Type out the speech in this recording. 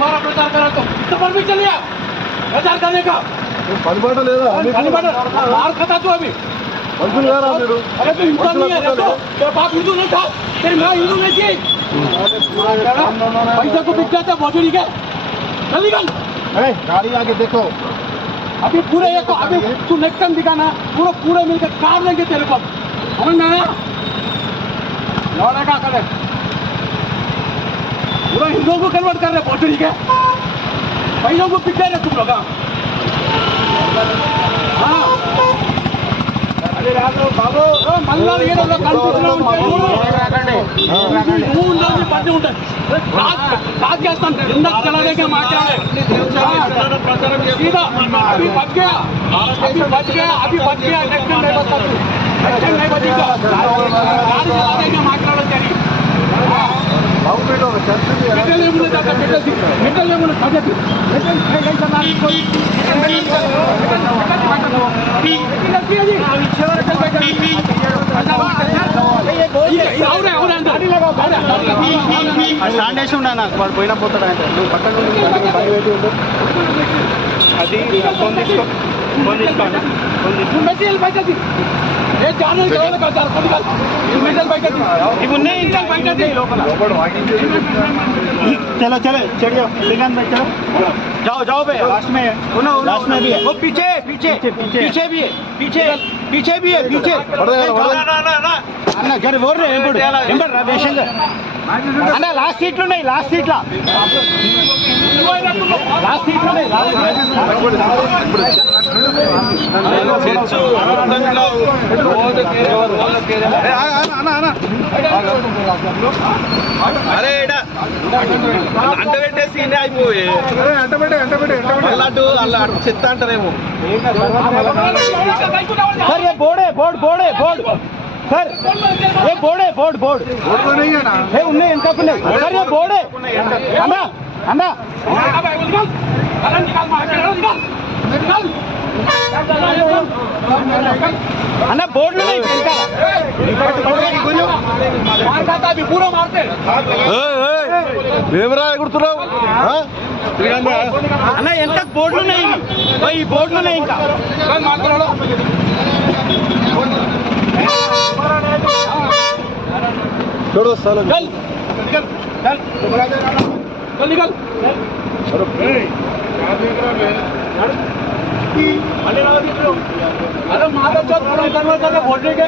दोबारा प्रचार करा तो कितना परमिशन लिया प्रचार करने का? పనిపాట లేదా मार खाता तू अभी మనుషులు గారా మీరు? अरे तू हिंदू नहीं है तो तेरा बाप हिंदू नहीं था तेरी माँ हिंदू नहीं थी पैसा को बिक जाता मजूरी के जल्दी निकल गाड़ी आगे देखो अभी पूरे एक अभी तू नेक्स्ट टाइम दिखाना पूरे मिलकर कार लेंगे तेरे को समझ में आया लौड़ा का करे पूरा हिंदुओं को कन्वर्ट कर रहे मजूरी के पैसों को बिक रहे तुम लोग हाँ బాబు మళ్ళీ ఏదో కన్ఫ్యూజన్లో ఉండాలి పట్టి ఉంటుంది बात చేస్తాం जिंदा चलाने के माట్లాడే सीधा अभी बच गया नेक्स्ट टाइम नहीं बचता तू नेक्स्ट टाइम नहीं बचेगा गाड़ी चलाने के माట్లాడో तेरी मेटल ఏముంది దాకా మెటల్ ఏముంది సబ్జెక్ట్ మెటల్ नहीं चलानी कोई స్టాండేషన్ ఉన్నా నాకు వాడు పోయినా పోతాడు ఆయన నువ్వు పక్కన బండి పెట్టి ఉండు అది ఫోన్ తీసుకో మెటీరియల్ బయట ఏ ఛానల్ చదవదు కదా సార్ కొద్దిగా మెటీరియల్ బయట ఇవి ఉన్నాయి ఇంకా బయట లోపల चलो चलो चढ़ियो सिगन भाई चलो जाओ भाई लास्ट में भी है वो पीछे भी है पीछे అన్న జర ఓర్రే ఎంబర్ వేషంగా అన్న లాస్ట్ సీట్లు ఉన్నాయి లాస్ట్ సీట్లో అరే అంట పెట్టేసి అయిపోయి అలా చెత్త అంటారేమో सर ये बोर्ड है बोर्ड सर ये बोर्ड तो नहीं है ना है उन्हें इनका भी नहीं सर ये बोर्ड है अन्ना अन्ना बोर्ड नहीं इनका पूरा मारते ఏమరా ఎగురుతున్నావు అన్న ఎంత బోర్డులు ఉన్నాయి ఈ బోర్డులు ఉన్నాయి ఇంకా छोड़ो सालो चल निकल अरे माधव चौक पूरा कन्वर्ट करके बोलने के